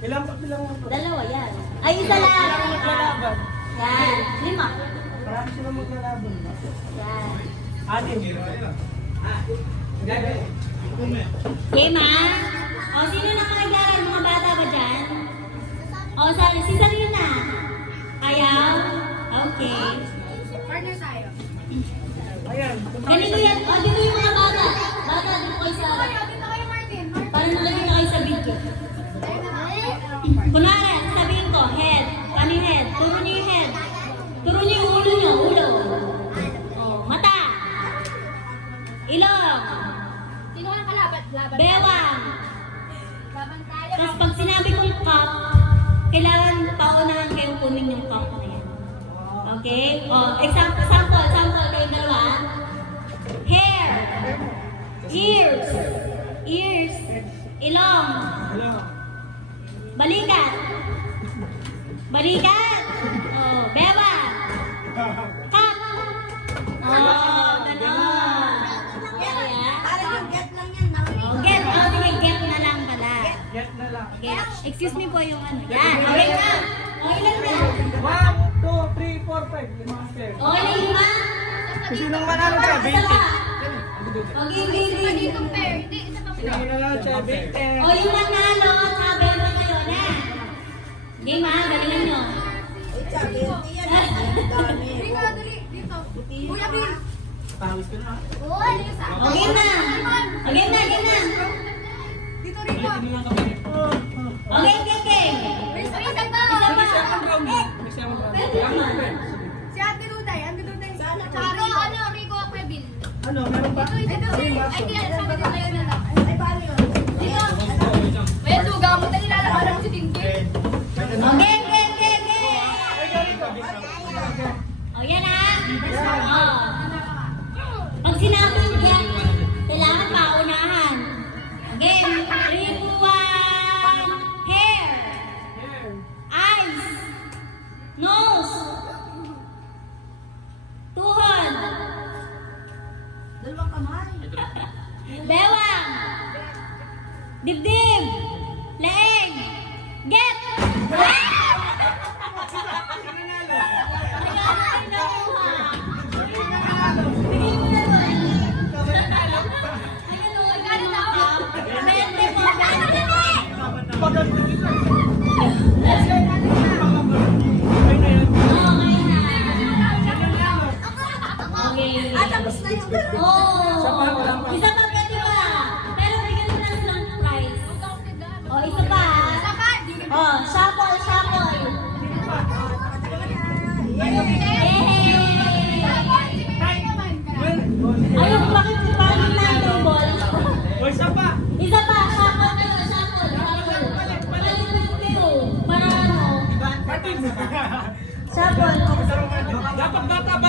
Ilang mo to? Dalawa yan. Ay, isa lang. Maglalaban. Yan. 5. Marami sila maglalaban. Yan. Atin. Game ha? O, sino na makigaran? Mga bata ba dyan? O, si Sarina. Ayaw? Okay. Partner tayo. Ayan. Ganito yan. O, dito yung mga bata. Bata, dito kayo sa... Dito kayo, Martin. Parang nalagay na kayo sa video. Kunwari, sabihin ko, head. Ano yung head? Turo niyo yung head. Turo niyo yung ulo niyo. Ulo. O, mata. Ilong. Sino ang kalaban? Bewang. Laban tayo. Tapos pag sinabi kong cup, kailangan paunahan kayong kunin yung cup na yan. Okay? O, example kayong dalawa. Hair. Ears. Ilong. Hello. Balikat. O, bewang. Cup. O, ganon. Parang yung get lang yan. O, get. O, sige, get na lang pala. Get na lang. Get. Excuse me po yung ano. Yan. Okay na. O, ilan na? 1, 2, 3, 4, 5. Limang pair. O, ilan lima? Kasi nung manalo ka, Isa 20. pa. O, game. Dito pair. Hindi, isa pa Sino manalo siya, 20. O, yung nanalo, sabi mo kayo na. Game ha, galingan nyo. Rico, dali. Dito. Kuya Bill. Pawis ka na. Uy! O, game na. O, game na. Dito, Rico. Ano lang kami? O, game. May isa pa. May second round na. May second round. Pwede naman. Si Ate Duday. Tsaka ano, Rico, Kuya Bill. Ano, meron pa? Ay, di, sabi nila yun na lang. Ay, paano yun? Dito. May duga mo. Dali lalabanan mo si Tintin. O, game. O, yan ha. O. Pag sinabing yan, kailangan paunahan. Game. 3, 2, 1. Hair. Eyes. Nose. Tuhod. Dalawang kamay. Bewang. Dibdib. Leeg. Get. Isa pa pwede ba? Pero bigyan mo na silang prize. O, isa pa. O, shuffle. Yes!